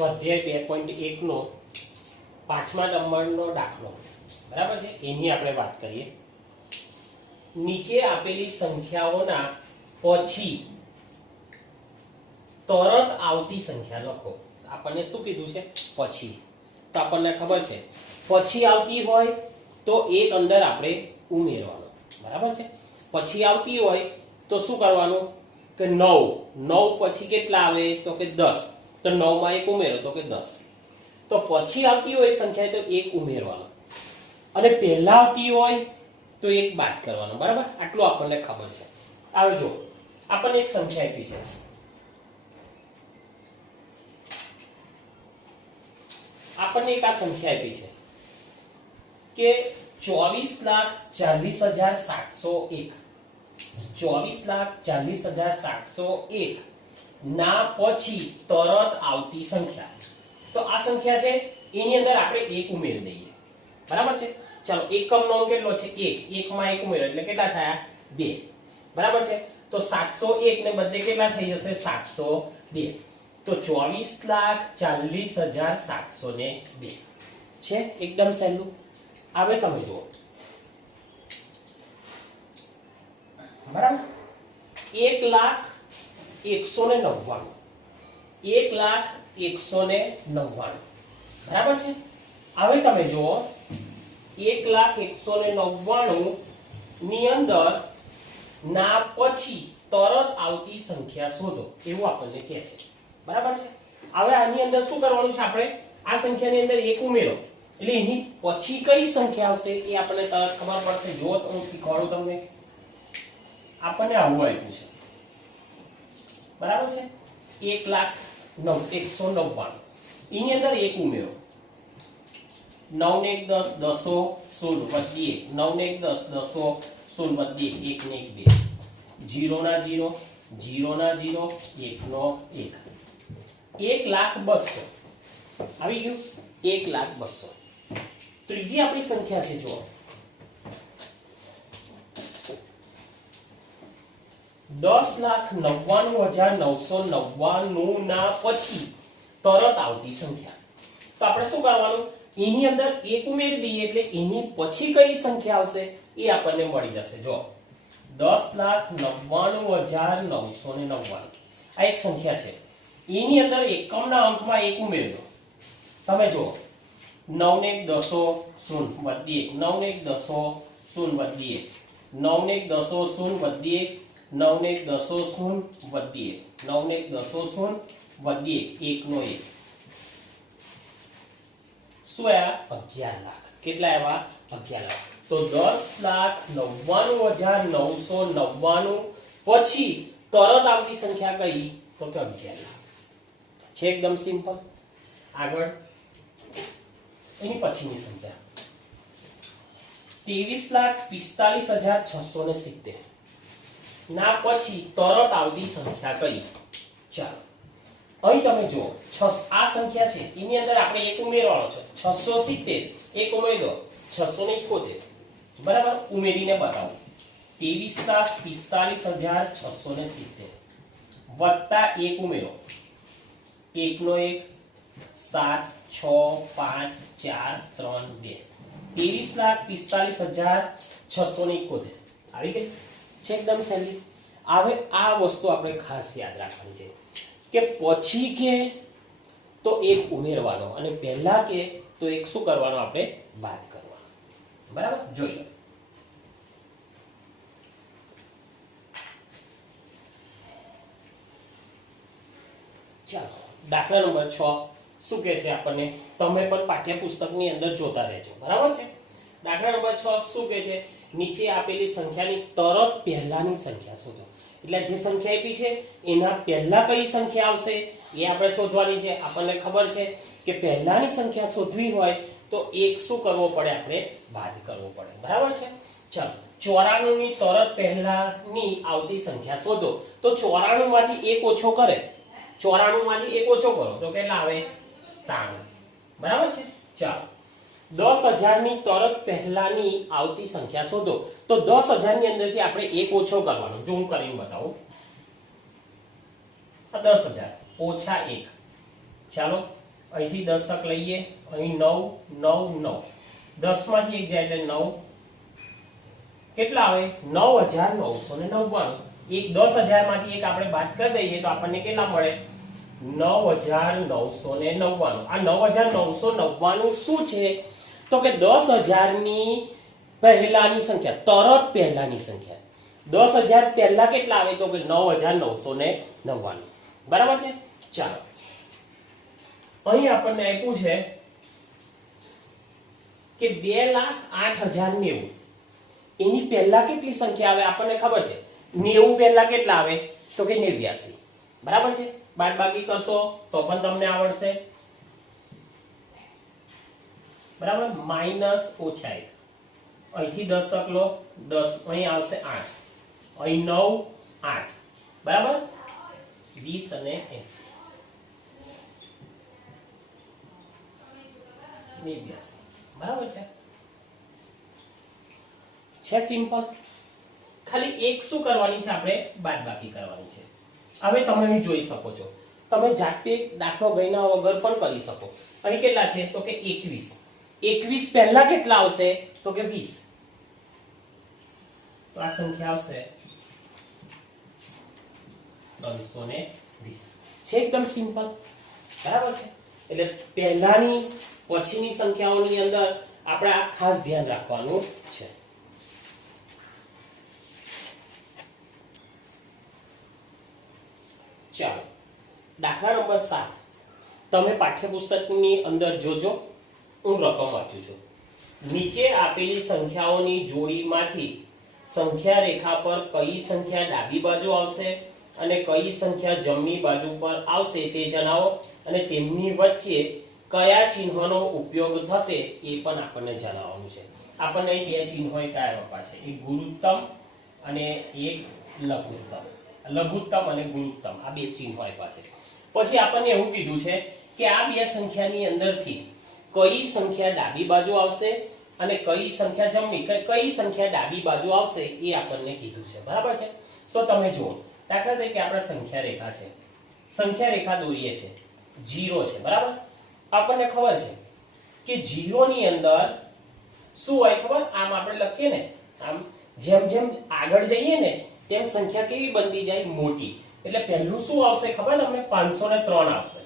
સ્વાધ્યાય 2.1 નો 5મા નંબરનો દાખલો બરાબર છે એની આપણે વાત કરીએ। નીચે આપેલી સંખ્યાઓના પછી તરત આવતી સંખ્યા લખો। આપણને શું કીધું છે પછી, તો આપણને ખબર છે પછી આવતી હોય તો એક અંદર આપણે ઉમેરવાનો બરાબર છે। પછી આવતી હોય તો શું કરવાનું કે 9 પછી કેટલા આવે તો કે 10, તો 9 માં એક ઉમેરો તો કે 10। તો પછી આવતી હોય સંખ્યા તો એક ઉમેરવાનો અને પહેલા આવતી હોય તો એક બાદ કરવાનો બરાબર। આટલું આપણને ખબર છે। હવે જો આપણને એક સંખ્યા આપી છે, આપણને એક આ સંખ્યા આપી છે કે 24,40,701 24,40,701 ના પછી તરત આવતી સંખ્યા। તો આ સંખ્યા છે એની અંદર આપણે એક ઉમેરી દઈએ બરાબર છે। ચાલો એકમ નો કેટલો છે 1, 1 માં 1 ઉમેરો એટલે કેટલા થયા 2 બરાબર છે। તો 701 ને બદલે કેટલા થઈ જશે 702। તો 24,40,702 છે એકદમ સહેલું। હવે તમે જુઓ બરાબર 1,199 1,199 બરાબર છે। હવે તમે જુઓ 1,199 ની અંદર ના પછી તરત આવતી સંખ્યા શોધો એવું આપણને કહે છે બરાબર છે। હવે આની અંદર શું કરવાનું છે આપણે આ સંખ્યાની અંદર એક ઉમેરો એટલે એની પછી કઈ સંખ્યા આવશે એ આપણને તરત ખબર પડશે। જો તો હું શીખવાડું તમને, આપણને આવું આપ્યું છે બરાબર છે 1,199 એની અંદર એક ઉમેરો 9 ને 1 10 10 16 વધીએ 9 ને 1 10 10 16 વધીએ 1 ને 1 2 0 ના 0 0 ના 0 1 નો 1 1,200 આવી ગયું 1,200। ત્રીજી આપણી સંખ્યા છે જો 10,99,999 ના પછી તરત આવતી સંખ્યા। તો આપણે શું કરવાનું એની અંદર એક ઉમેરી દઈએ એટલે એની પછી કઈ સંખ્યા આવશે એ આપણને મળી જશે। જો 10,99,999 આ એક સંખ્યા છે, એની અંદર એકમના અંકમાં એક ઉમેરી દો। તમે જો 9 ને 1 10 0 વધીએ 9 ને 1 10 0 વધીએ 9 ને 1 10 0 વધીએ 9 ને 1 10 0 વધીએ 9 ને 1 10 0 વધીએ 1 નો 1 શું આયા 11 લાખ। કેટલા આવ્યા 11 લાખ। તો 10,99,999 પછી તરત આવતી સંખ્યા કઈ તો કે 11 લાખ છે એકદમ સિમ્પલ। આગળ એની પછીની સંખ્યા 23,45,670 ના પછી તરત આવતી સંખ્યા કઈ। ચાલો અહીં તમે જુઓ આ સંખ્યા છે એની અંદર આપણે એક ઉમેરવાનો છે 670 એક ઉમેરી દો 671 બરાબર ઉમેરીને બતાવો 23,45,670 વત્તા એક ઉમેરો 1 નો 1 7 6 5 4 3 2 23,45,671 આવી ગઈ છે એકદમ સહેલી। હવે આ વસ્તુ આપણે ખાસ યાદ રાખવાની છે કે પછી કે તો એક ઉમેરવાનો અને પહેલા કે તો એક શું કરવાનો આપણે બાદ કરવાનો બરાબર। જોઈ લો ચાલો દાખલા નંબર 6 શું કહે છે આપણને, તમે પણ પાઠ્યપુસ્તકની અંદર જોતા રહેજો બરાબર છે। દાખલા નંબર 6 શું કહે છે નીચે આપેલી સંખ્યાની તરત પહેલાની સંખ્યા શોધો। એટલે જે સંખ્યા આપી છે એના પહેલા કઈ સંખ્યા આવશે એ આપણે શોધવાની છે। આપણને ખબર છે કે પહેલાની સંખ્યા શોધવી હોય તો એક શું કરવો પડે આપણે બાદ કરવો પડે બરાબર છે। ચાલો 94 ની તરત પહેલાની આવતી સંખ્યા શોધો। તો 94 માંથી એક ઓછો કરે 94 માંથી એક ઓછો કરો તો કેટલા આવે 93 બરાબર છે। ચાલો 10,000 ની તરત પહેલાની આવતી સંખ્યા શોધો। તો 10,000 ની અંદરથી આપણે એક ઓછો કરવાનો। જો હું કરીને બતાવું 10,000 ઓછા 1 ચાલો અહીંથી દશક લઈએ, અહીં 9 9 9, 10 માંથી 1 જાય એટલે 9, કેટલા આવે 9999. એક 10000 માંથી એક આપણે બાદ કરી દઈએ તો આપણને કેટલા મળે 9999. આ 9999 શું છે તો કે 10000 ની પહેલાની સંખ્યા, તરત પહેલાની સંખ્યા. 10000 પહેલા કેટલા આવે તો કે 9999. બરાબર છે. ચાલો અહીં આપણને આપ્યું છે કે 2,08,090. એની પહેલા કેટલી સંખ્યા આવે આપણને ખબર છે. 90 પહેલા કેટલા આવે તો કે 89. બરાબર છે. બાદબાકી કરશો તો પણ તમને આવડશે. બરાબર. માઈનસ ઓછા 1, અહીંથી 10 લો, 10 અહીં આવશે 8, અહીં 9 8. બરાબર. 20 અને 80. બરાબર છે સિમ્પલ. ખાલી એક શું કરવાની છે આપણે બાદબાકી કરવાની છે. હવે તમે અહીં જોઈ શકો છો, તમે જાતે દાખલો ગણ્યા વગર પણ કરી શકો. અહીં કેટલા છે તો કે 21. 21 પહેલા કેટલા આવશે તો કે 20. તો આ સંખ્યા આવશે 320. છે એકદમ સિમ્પલ. બરાબર છે. એટલે પહેલાની પછીની સંખ્યાઓની અંદર આપણે આ ખાસ ધ્યાન રાખવાનું છે. ચાલો દાખલા નંબર 7 તમે પાઠ્યપુસ્તકની અંદર જોજો. હું રકમ વાંચું છું. નીચે આપેલી સંખ્યાઓની જોડીમાંથી સંખ્યા રેખા પર કઈ સંખ્યા ડાબી બાજુ આવશે અને કઈ સંખ્યા જમણી બાજુ પર આવશે તે જણાવો, અને તેમની વચ્ચે કયા ચિહ્નનો ઉપયોગ થશે એ પણ આપણને જણાવવાનું છે. આપણને બે ચિહ્નો કયા આપ્યા છે, એક ગુરુત્તમ અને એક લઘુત્તમ. લઘુત્તમ અને ગુરુત્તમ આ બે ચિહ્નો આપ્યા છે. પછી આપણને એવું કીધું છે કે આ બે સંખ્યાની અંદરથી કઈ સંખ્યા ડાબી બાજુ આવશે અને કઈ સંખ્યા જમણી, કઈ સંખ્યા ડાબી બાજુ આવશે એ આપણને કીધું છે. બરાબર છે. તો તમે જુઓ, દાખલા તરીકે આપણે સંખ્યા રેખા છે, સંખ્યા રેખા દોરીએ છે, 0 છે. બરાબર. આપણને ખબર છે કે 0 ની અંદર શું હોય ખબર, આમ આપણે લખીએ ને, આમ જેમ જેમ આગળ જઈએ ને તેમ સંખ્યા કેવી બનતી જાય, મોટી. એટલે પહેલું શું આવશે ખબર તમને, 503 આવશે,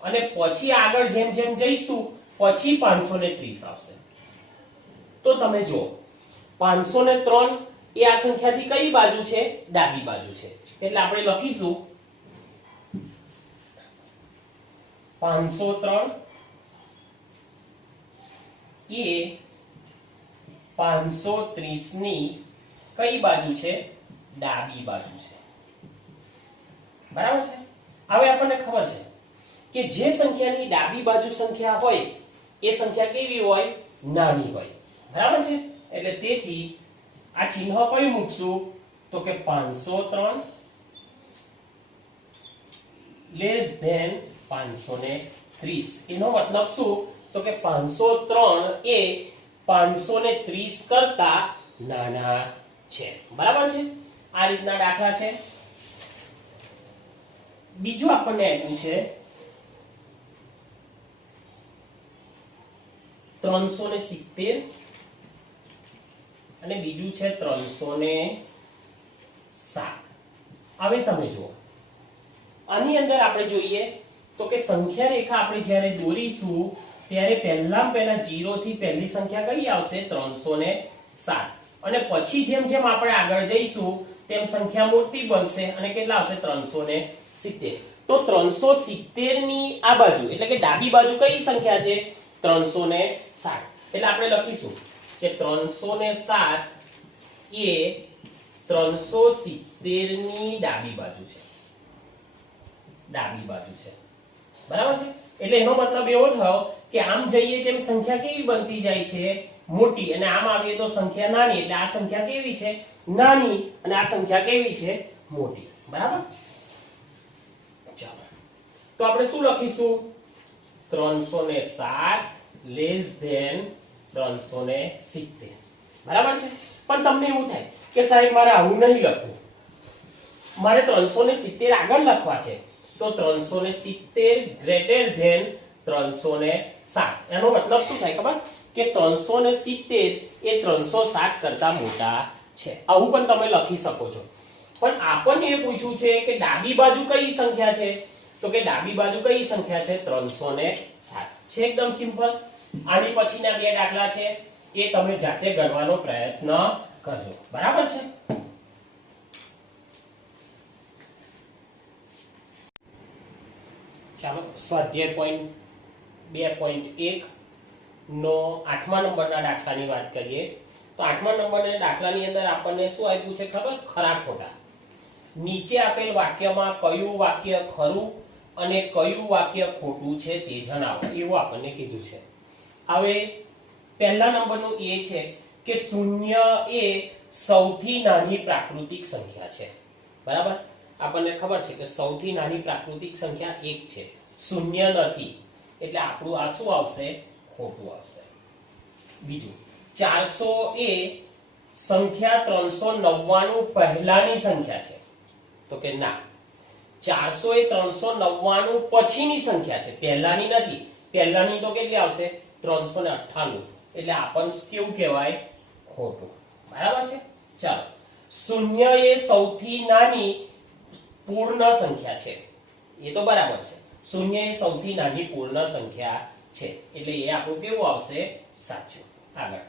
અને પછી આગળ જેમ જેમ જઈશું પછી 530 આવશે. તો તમે જુઓ 503 એ આ સંખ્યાથી કઈ બાજુ છે, ડાબી બાજુ છે. એટલે આપણે લખીશું 503 એ 530 ની કઈ બાજુ છે, ડાબી બાજુ છે. બરાબર છે. હવે આપણને ખબર છે કે જે સંખ્યાની ડાબી બાજુ સંખ્યા હોય એ સંખ્યા કેવી હોય, નાની હોય. બરાબર છે. એટલે તેથી આ ચિહ્ન કયું મૂકશું તો કે 503 લેસ ધેન 530. એનો મતલબ શું તો કે 503 એ 530 કરતા નાના છે. બરાબર છે. આ રીતના દાખલા છે. બીજું આપણને આપ્યું છે 370 અને બીજું છે 307. હવે તમે જુઓ, આની અંદર આપણે જોઈએ તો કે સંખ્યા રેખા આપણે જ્યારે દોરીશું ત્યારે પહેલા 0 થી પહેલી સંખ્યા કઈ આવશે, 307. અને પછી જેમ જેમ આપણે આગળ જઈશું તેમ સંખ્યા મોટી બનશે અને કેટલા આવશે, 370. તો 370 ની આ બાજુ એટલે કે ડાબી બાજુ કઈ સંખ્યા છે, 307. એટલે આપણે લખીશું કે 307 એ 370 ની ડાબી બાજુ છે, ડાબી બાજુ છે. બરાબર છે. એટલે એનો મતલબ એવો થયો કે આમ જઈએ તેમ સંખ્યા કેવી બનતી જાય છે, મોટી, અને આમ આવીએ તો સંખ્યા નાની. એટલે આ સંખ્યા કેવી છે, નાની, અને આ સંખ્યા કેવી છે, મોટી. બરાબર. ચાલો તો આપણે શું લખીશું, 307 લેસ ધેન 370. બરાબર છે. પણ તમને એવું થાય કે સાહેબ મારે આવું નહીં લખવું, મારે 370 આગળ લખવા છે. તો 370 ગ્રેટર ધેન 307. એનો મતલબ શું થાય ખબર કે 370 એ 307 કરતા મોટા છે. આવું પણ તમે લખી શકો છો. પણ આપણને એ પૂછ્યું છે કે ડાબી બાજુ કઈ સંખ્યા છે, તો કે ડાબી બાજુ કઈ સંખ્યા છે 307 છે. એકદમ સિમ્પલ. આની પછીના બે દાખલા છે એ તમે જાતે ગણવાનો પ્રયત્ન કરજો. બરાબર છે. ચાલો સ્વાધ્યાય પોઈન્ટ 2.1 નો 8મા નંબરના દાખલાની વાત કરીએ. તો 8મા નંબરના દાખલાની અંદર આપણને શું આપ્યું છે ખબર? ખરા ખોટા. નીચે આપેલ વાક્યમાં કયું વાક્ય ખરું અને કયું વાક્ય ખોટું છે તે જણાવો, એવું આપણને કીધું છે. હવે પહેલા નંબરનું એ છે કે શૂન્ય એ સૌથી નાની પ્રાકૃતિક સંખ્યા છે. બરાબર? આપણને ખબર છે કે સૌથી નાની પ્રાકૃતિક સંખ્યા 1 છે, શૂન્ય નથી. એટલે આપણું આ શું આવશે? ખોટું આવશે. બીજું, 400 એ સંખ્યા 399 પહેલાની સંખ્યા છે, તો કે ના. 400 એ 399 પછીની સંખ્યા છે, પહેલાની નથી. પહેલાની તો કેટલી આવશે? 398. એટલે આપણને કેવું કહેવાય? ખોટું. બરાબર છે. ચાલો, શૂન્ય એ સૌથી નાની પૂર્ણ સંખ્યા છે, એ તો બરાબર છે. શૂન્ય એ સૌથી નાની પૂર્ણ સંખ્યા છે, એટલે એ આપણું કેવું આવશે? સાચું. આગળ,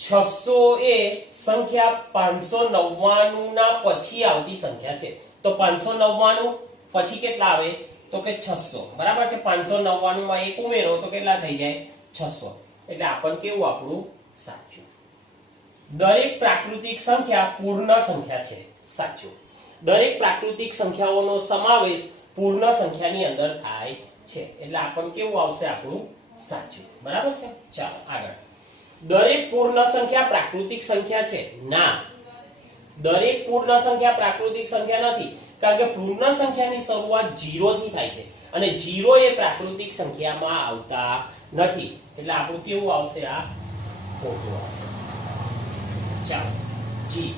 600 એ સંખ્યા 599 ના પછી આવતી સંખ્યા છે. તો 599 પછી કેટલા આવે? તો કે 600. બરાબર છે. 599 માં એક ઉમેરો તો કેટલા થઈ જાય? 600. એટલે આપણને કેવું આપણું? સાચું. દરેક પ્રાકૃતિક સંખ્યા પૂર્ણ સંખ્યા છે. સાચું. દરેક પ્રાકૃતિક સંખ્યાઓનો સમાવેશ પૂર્ણ સંખ્યાની અંદર થાય છે, એટલે આપણને કેવું આવશે? આપણું સાચું. બરાબર છે. ચાલો આગળ, દરેક પૂર્ણ સંખ્યા પ્રાકૃતિક સંખ્યા છે? ના. દરેક પૂર્ણ સંખ્યા પ્રાકૃતિક સંખ્યા નથી, કારણ કે પૂર્ણ સંખ્યાની શરૂઆત 0 થી થાય છે અને 0 એ પ્રાકૃતિક સંખ્યામાં આવતા નથી. એટલે આપણું કેવું આવશે? આ ખોટું આવશે. ચાલો, જી,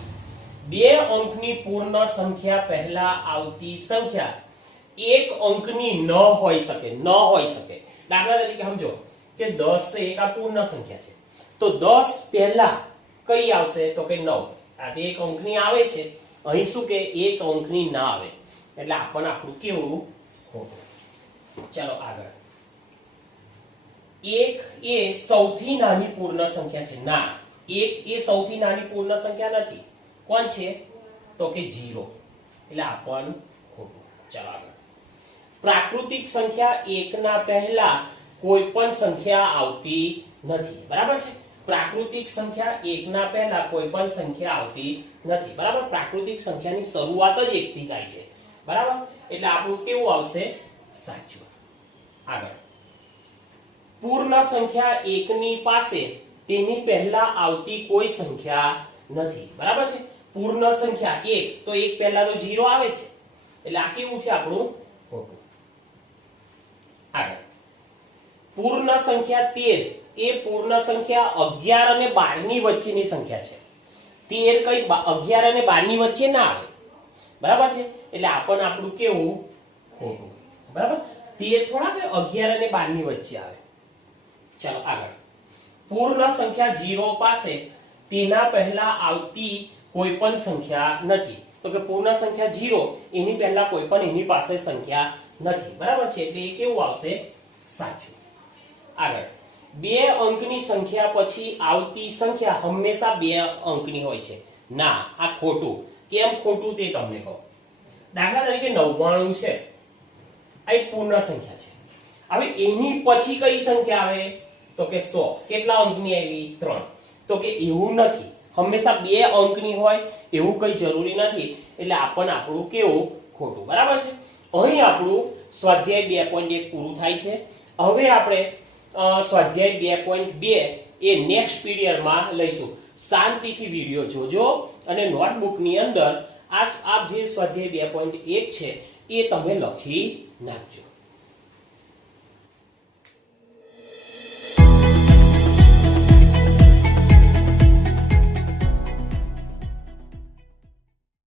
2 અંકની પૂર્ણ સંખ્યા પહેલા આવતી સંખ્યા 1 અંકની ન હોઈ શકે. ન હોઈ શકે. દાખલા તરીકે સમજો કે 10 એ એક આ પૂર્ણ સંખ્યા છે, તો 10 પહેલા કઈ આવશે? તો કે 9. આ 1 અંકની આવે છે, અહીં શું કે 1 અંકની ના આવે. એટલે આપણું કેવું? ખોટું. ચાલો આગળ, 1 એ સૌથી નાની પૂર્ણ સંખ્યા છે? ના. 1 એ સૌથી નાની પૂર્ણ સંખ્યા નથી. કોણ છે? તો કે 0. એટલે આપણને ખોટું. ચાલો આગળ, પ્રાકૃતિક સંખ્યા 1 ના પહેલા કોઈ પણ સંખ્યા આવતી નથી. બરાબર છે. પ્રાકૃતિક સંખ્યા 1 ના પહેલા કોઈ પણ સંખ્યા આવતી નથી. બરાબર? પ્રાકૃતિક સંખ્યાની શરૂઆત જ 1 થી થાય છે. બરાબર? એટલે આપણું કેવું આવશે? સાચું. આગળ, પૂર્ણ સંખ્યા 1 ની પાસે તેની પહેલા આવતી કોઈ સંખ્યા નથી. બરાબર છે. પૂર્ણ સંખ્યા 1, તો 1 પહેલા તો 0 આવે છે, એટલે આ કેવું છે? આપણું ખોટું. આગળ, પૂર્ણ સંખ્યા 13 એ પૂર્ણ સંખ્યા 11 અને 12 ની વચ્ચેની સંખ્યા છે. 13 કઈ 11 અને 12 ની વચ્ચે ના આવે. બરાબર છે. એટલે આપણું કેવું? ખોટું. બરાબર? 13 થોડા કે 11 અને 12 ની વચ્ચે આવે. ચાલો આગળ, પૂર્ણ સંખ્યા 0 પાસે તેના પહેલા આવતી કોઈ પણ સંખ્યા નથી. તો કે પૂર્ણ સંખ્યા 0 એની પહેલા કોઈ પણ એની પાસે સંખ્યા નથી. બરાબર છે. એટલે એ કેવું આવશે? સાચું. આગળ, 2 અંકની સંખ્યા પછી આવતી સંખ્યા હંમેશા 2 અંકની હોય છે? ના. આ ખોટું. કેમ ખોટું તે તમને કહું. દાખલા તરીકે 99 છે, આ એક પૂર્ણ સંખ્યા છે. હવે એની પછી કઈ સંખ્યા આવે? તો કે 100. કેટલા અંકની આવી? 3. તો કે એવું નથી. હંમેશા 2 અંકની હોય એવું કઈ જરૂરી નથી. એટલે આપણું કેવું? ખોટું. બરાબર છે. અહીં આપણું સ્વાધ્યાય 2.1 પૂરું થાય છે. હવે આપણે સ્વાધ્યાય 2.2 એ નેક્સ્ટ પીરિયડમાં લઈશું. શાંતિથી વિડીયો જોજો અને નોટબુકની અંદર આ જે સ્વાધ્યાય 2.1 છે એ તમે લખી નાખજો.